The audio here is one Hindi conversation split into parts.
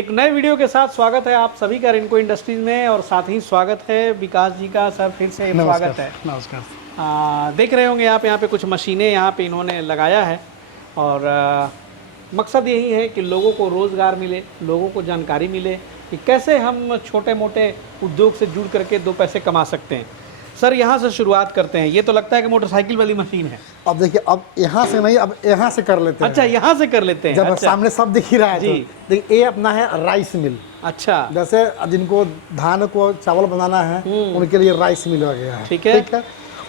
एक नए वीडियो के साथ स्वागत है आप सभी का रिनको इंडस्ट्रीज में, और साथ ही स्वागत है विकास जी का। सर फिर से स्वागत है। नमस्कार। देख रहे होंगे आप यहाँ पे कुछ मशीनें यहाँ पे इन्होंने लगाया है, और मकसद यही है कि लोगों को रोज़गार मिले, लोगों को जानकारी मिले कि कैसे हम छोटे मोटे उद्योग से जुड़ करके दो पैसे कमा सकते हैं। सर यहाँ से शुरुआत करते हैं। ये तो लगता है कि मोटरसाइकिल वाली मशीन है। अब देखिए, अब यहाँ से नहीं, अब यहाँ से कर लेते हैं। अच्छा, यहाँ से कर लेते हैं। जब अच्छा। सामने सब दिख ही रहा है जी। तो देखिए, ये अपना है राइस मिल। अच्छा, जैसे जिनको धान को चावल बनाना है उनके लिए राइस मिल आ गया है। ठीक है।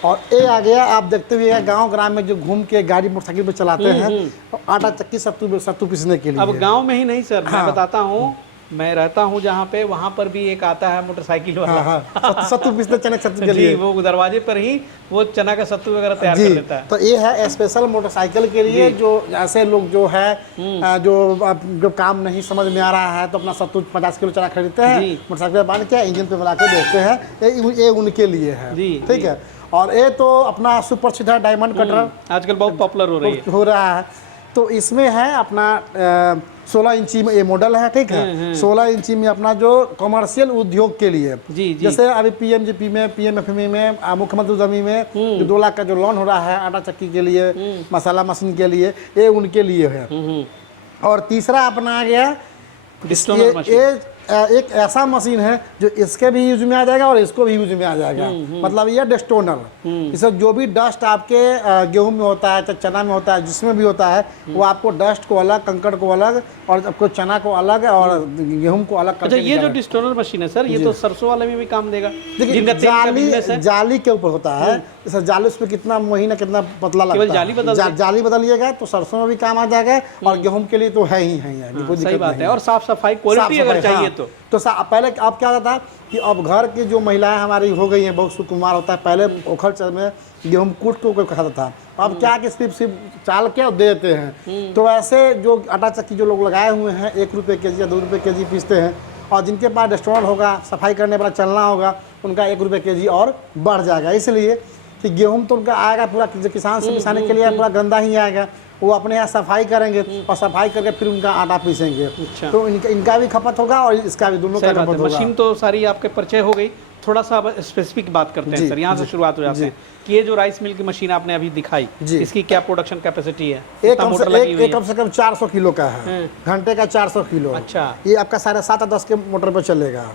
और ये आ गया, आप देखते हुए गांव ग्राम में जो घूम के गाड़ी मोटरसाइकिल पे चलाते हैं, आटा चक्की सत्तू पीसने के लिए। अब गांव में ही नहीं सर, मैं हाँ। बताता हूँ, मैं रहता हूँ जहाँ पे, वहाँ पर भी एक आता है मोटरसाइकिल वाला। हाँ, सत्तू पीसने, चने सत्तू के लिए। जी, वो दरवाजे पर ही वो चना का सत्तू वगैरह तैयार कर लेता है। तो ये है स्पेशल मोटरसाइकिल के लिए, जो ऐसे लोग जो है जो काम नहीं समझ में आ रहा है तो अपना सत्तू 50 किलो चना खरीदते हैं, मोटरसाइकिल बांध के इंजन पे मिला के देखते हैं। ये उनके लिए है। ठीक है। और ये तो अपना सुपर सीधा डायमंड कटर आजकल बहुत पॉपुलर हो रहा है। तो इसमें है अपना 16 इंची में ये मॉडल है। ठीक है। 16 इंची में अपना जो कमर्शियल उद्योग के लिए, जैसे अभी पीएमजीपी में, पीएमएफएमई में, मुख्यमंत्री उद्यमी में जो 2 लाख का जो लोन हो रहा है आटा चक्की के लिए, मसाला मशीन के लिए, ये उनके लिए है। और तीसरा अपना आ गया, ये एक ऐसा मशीन है जो इसके भी यूज में आ जाएगा और इसको भी यूज में आ जाएगा। मतलब ये डिस्टोनर, इससे जो भी डस्ट आपके गेहूं में होता है, चना में होता है, जिसमें भी होता है, वो आपको डस्ट को अलग, कंकड़ को अलग, और आपको चना को अलग और गेहूं को अलग करके। अच्छा, ये जो डिस्टोनर मशीन है सर, ये तो सरसों वाले में भी काम देगा। देखिए, जाली के ऊपर होता है। जैसे जाली उस पर कितना महीना कितना पतला लगता है, जाली बदलिएगा तो सरसों में भी काम आ जाएगा, और गेहूं के लिए तो है ही है। सही बात है। और साफ सफाई क्वालिटी अगर चाहिए तो पहले अब क्या होता था कि अब घर की जो महिलाएं हमारी हो गई हैं, बहुत सुकुमार होता है। पहले ओखल में गेहूं कूट को खाता था, अब क्या कि सिर्फ चाल के और दे देते हैं। तो ऐसे जो आटा चक्की जो लोग लगाए हुए हैं, 1 रुपये केजी या 2 रुपये केजी पीसते हैं, और जिनके पास रेस्टोरेंट होगा, सफाई करने वाला चलना होगा, उनका 1 रुपये केजी और बढ़ जाएगा। इसलिए कि गेहूं तो उनका आएगा पूरा, किसान से पिसाने के लिए पूरा गंदा ही आएगा। वो अपने यहाँ सफाई करेंगे और सफाई करके फिर उनका आटा पीसेंगे। अच्छा। तो इनका भी खपत होगा और इसका भी, दोनों का खपत होगा। मशीन तो सारी आपके परिचय हो गई। थोड़ा सा स्पेसिफिक बात करते हैं सर, यहाँ से शुरुआत हो जाते हैं कि ये जो राइस मिल की मशीन आपने अभी दिखाई, इसकी क्या प्रोडक्शन कैपेसिटी है? एक कम से कम 400 किलो का है, घंटे का 400 किलो। अच्छा। ये आपका 7.5 और 10 के मोटर पर चलेगा।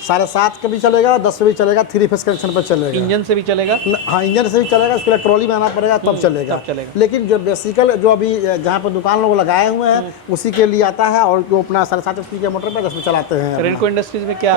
7.5 का भी चलेगा और 10 से भी चलेगा, 3 फेस कनेक्शन पर चलेगा। इंजन से भी चलेगा? हाँ, इंजन से भी चलेगा। उसके लिए ट्रॉली में आना पड़ेगा तब चलेगा। लेकिन जो बेसिकल जो अभी जहाँ पर दुकान लोग लगाए हुए हैं उसी के लिए आता है, और जो अपना 7.5 HP के मोटर पर 10 में चलाते हैं। रिनको इंडस्ट्रीज में क्या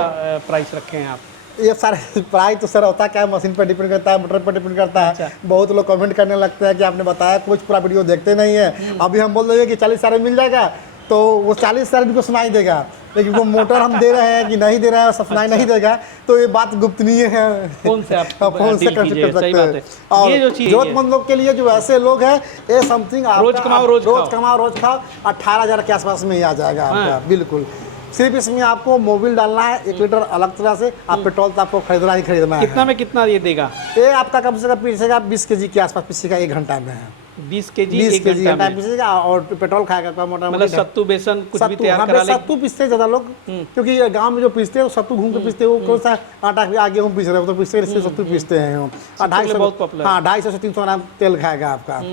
प्राइस रखे हैं आप? ये सारे प्राइस तो सर होता क्या है, मशीन पर डिपेंड करता है, मोटर पर डिपेंड करता है। अच्छा। बहुत लोग कमेंट करने लगते हैं कि आपने बताया, कुछ पूरा वीडियो देखते नहीं है। अभी हम बोल देंगे कि 40 हजार में मिल जाएगा, तो वो 40 हजार भी को सुनाई देगा, लेकिन वो मोटर हम दे रहे हैं कि नहीं दे रहे हैं, सुनाई नहीं देगा, तो ये बात गुप्तनीय है। फोन से आप फोन से कर सकते हैं। और जरूरतमंद लोग के लिए, जो ऐसे लोग हैं, ये समथिंग रोज कमाओ रोज खाओ 18,000 के आसपास में ही आ जाएगा आपका। बिल्कुल। सिर्फ इसमें आपको मोबिल डालना है 1 लीटर अलग तरह से। आप पेट्रोल तो आपको खरीदना ही खरीदना है। कितना में कितना ये देगा? ये आपका कम से कम पीसेगा 20 केजी के आसपास पीसेगा, 1 घंटा में है। 20 केजी 1 घंटा पीसेगा, और पेट्रोल खाएगा मोटा-मोटी। मतलब सत्तू बेसन कुछ भी तैयार करा ले। सत्तू पीसते ज़्यादा लोग, क्योंकि गांव में जो पीसते हैं वो सत्तू घूम के पीसते हैं। वो कौन सा आटा आगे हम पीस रहे हो तो पीसते सत्तू पीसते हैं। 250 से 300 ग्राम तेल खाएगा आपका।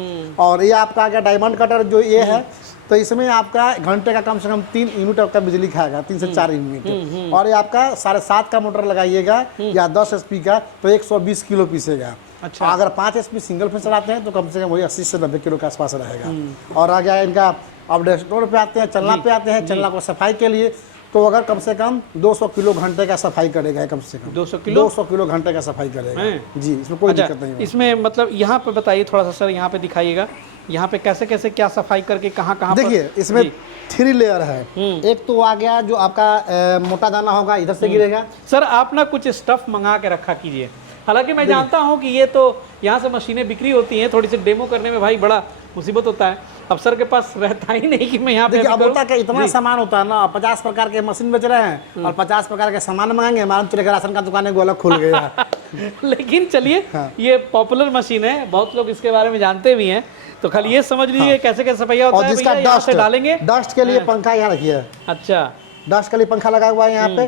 और ये आपका आ गया डायमंड कटर, जो ये है, तो इसमें आपका घंटे का कम से कम 3 यूनिट आपका बिजली खाएगा, 3 से 4 यूनिट। और ये आपका 7.5 का मोटर लगाइएगा या 10 HP का, तो 120 किलो पीसेगा। अच्छा। अगर 5 HP सिंगल फेस चलाते हैं तो कम से कम वही 80 से 90 किलो के आसपास रहेगा। और आ गया इनका, अब डैशबोर्ड पे आते हैं, चलना पे आते हैं। चलना को सफाई के लिए तो अगर कम से कम 200 किलो घंटे का सफाई करेगा, कम से कम 200 किलो घंटे का सफाई करेगा। जी, इसमें कोई दिक्कत नहीं है। इसमें मतलब यहाँ पे बताइए थोड़ा सा सर, यहाँ पे दिखाइएगा, यहाँ पे कैसे कैसे क्या सफाई करके कहाँ देखिए, इसमें 3 लेयर है। एक तो आ गया जो आपका मोटा दाना होगा, इधर से गिरेगा। सर आप ना कुछ स्टफ मंगा के रखा कीजिए। हालांकि मैं जानता हूँ कि ये तो यहाँ से मशीनें बिक्री होती हैं, थोड़ी सी डेमो करने में भाई बड़ा मुसीबत होता है, अब सर के पास रहता ही नहीं कि मैं यहाँ पे देखिए अब अभी होता करूं। क्या, इतना सामान होता है ना, 50 प्रकार के मशीन बेच रहे हैं और 50 प्रकार के सामान मंगाएंगे, मालूम चलेगा राशन का दुकान एक अलग खुल गया। लेकिन चलिए ये पॉपुलर मशीन है, बहुत लोग इसके बारे में जानते भी हैं, तो खाली ये समझ लीजिए कैसे कैसे सफाई होता और है। जिसका भैया यहाँ से डालेंगे डस्ट के लिए पंखा यहाँ रखिए, अच्छा डस्ट के लिए पंखा लगा हुआ है यहाँ पे,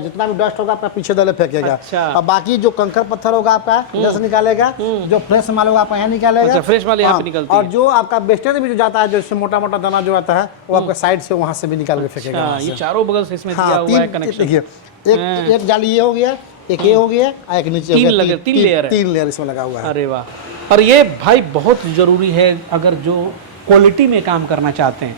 जितना भी डस्ट होगा आपका पीछे दले फेंकेगा। अच्छा। और बाकी जो कंकर पत्थर होगा आपका इधर से निकालेगा, जो फ्रेश माल होगा आपका यहाँ निकालेगा। अच्छा, फ्रेश माल यहाँ पे हाँ, निकलती और है। जो आपका वेस्टेज भी जो जाता है, जैसे मोटा मोटा दाना जो आता है वो आपका साइड से वहाँ से भी निकाल के फेंकेगा। अच्छा, वहाँ ये से। चारों बगल से इसमें दिया हाँ, हुआ है तीन कनेक्शन। देखिए एक जाली ये हो गया, एक ये हो गया और एक नीचे हो तीन गया। लगे, तीन लेयर है। 3 लेयर इसमें लगा हुआ है। अरे वाह। और ये भाई बहुत ज़रूरी है अगर जो क्वालिटी में काम करना चाहते हैं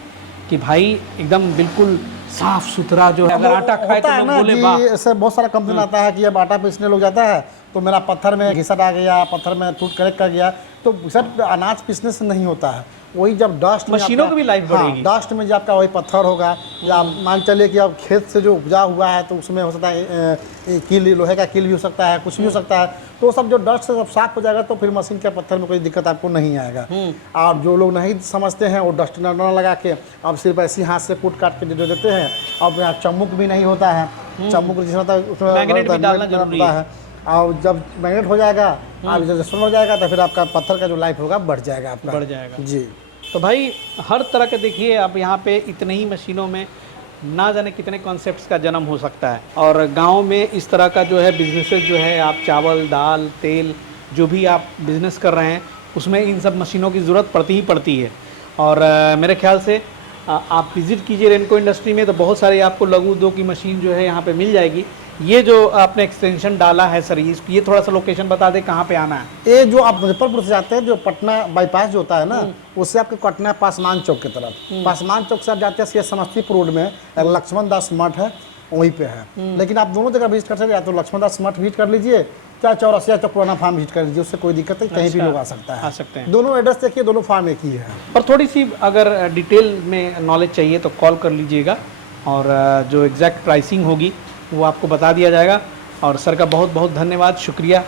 कि भाई एकदम बिल्कुल साफ सुथरा जो है, अगर आटा खाए तो होता है लोग ना बोले कि वाह। ऐसे बहुत सारा कंप्लेन आता है कि अब आटा पीसने लोग जाता है तो मेरा पत्थर में घिसट आ गया, पत्थर में टूट करेक्ट कर गया, तो सर अनाज पीसने से नहीं होता है। वही जब डस्ट में मशीनों आपका- की भी लाइफ बढ़ेगी। डस्ट में जब आपका वही पत्थर होगा, या मान चलिए कि अब खेत से जो उपजा हुआ है तो उसमें हो सकता है कील, लोहे का कील भी हो सकता है, कुछ भी हो सकता है, तो सब जो डस्ट से जब साफ हो जाएगा तो फिर मशीन के पत्थर में कोई दिक्कत आपको नहीं आएगा। और जो लोग नहीं समझते हैं वो डस्ट न लगा के अब सिर्फ ऐसे हाथ से कूट काट के दे देते हैं। अब यहाँ चम्मुक भी नहीं होता है, चम्मुक जिसमें होता है उसमें मैग्नेट भी डालना जरूरी होता है। और जब मैग्नेट हो जाएगा आप रजिस्टर हो जाएगा तो फिर आपका पत्थर का जो लाइफ होगा बढ़ जाएगा आपका। बढ़ जाएगा। जी। तो भाई हर तरह के देखिए आप यहाँ पे इतने ही मशीनों में ना जाने कितने कॉन्सेप्ट्स का जन्म हो सकता है। और गांव में इस तरह का जो है बिजनेसेस जो है, आप चावल दाल तेल जो भी आप बिज़नेस कर रहे हैं उसमें इन सब मशीनों की ज़रूरत पड़ती ही पड़ती है। और मेरे ख्याल से आप विज़िट कीजिए रेनको इंडस्ट्री में तो बहुत सारी आपको लघु उद्योग की मशीन जो है यहाँ पे मिल जाएगी। ये जो आपने एक्सटेंशन डाला है सर, ये थोड़ा सा लोकेशन बता दें कहाँ पे आना है। ये जो आप मुजफ्फरपुर से जाते हैं, जो पटना बाईपास जो होता है ना, उससे आपके कटना है पासमान चौक की तरफ। पासमान चौक से आप जाते हैं सीधे समस्तीपुर रोड में लक्ष्मण दास मठ है, वहीं पे है। लेकिन आप दोनों जगह विजिट कर सकते हैं, या तो लक्ष्मण दास मठ विजिट कर लीजिए, चाहे चौरसिया चौक पुराना फार्म विजिट कर लीजिए, उससे कोई दिक्कत नहीं, कहीं भी लोग आ सकता है। आ सकते हैं। दोनों एड्रेस देखिए, दोनों फार्म एक ही है। और थोड़ी सी अगर डिटेल में नॉलेज चाहिए तो कॉल कर लीजिएगा और जो एग्जैक्ट प्राइसिंग होगी वो आपको बता दिया जाएगा। और सर का बहुत बहुत धन्यवाद, शुक्रिया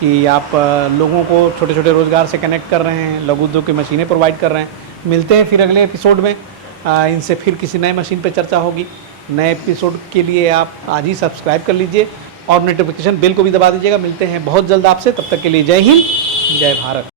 कि आप लोगों को छोटे छोटे रोज़गार से कनेक्ट कर रहे हैं, लघु उद्योग की मशीनें प्रोवाइड कर रहे हैं। मिलते हैं फिर अगले एपिसोड में, इनसे फिर किसी नए मशीन पे चर्चा होगी। नए एपिसोड के लिए आप आज ही सब्सक्राइब कर लीजिए और नोटिफिकेशन बेल को भी दबा दीजिएगा। मिलते हैं बहुत जल्द आपसे, तब तक के लिए जय हिंद, जय भारत।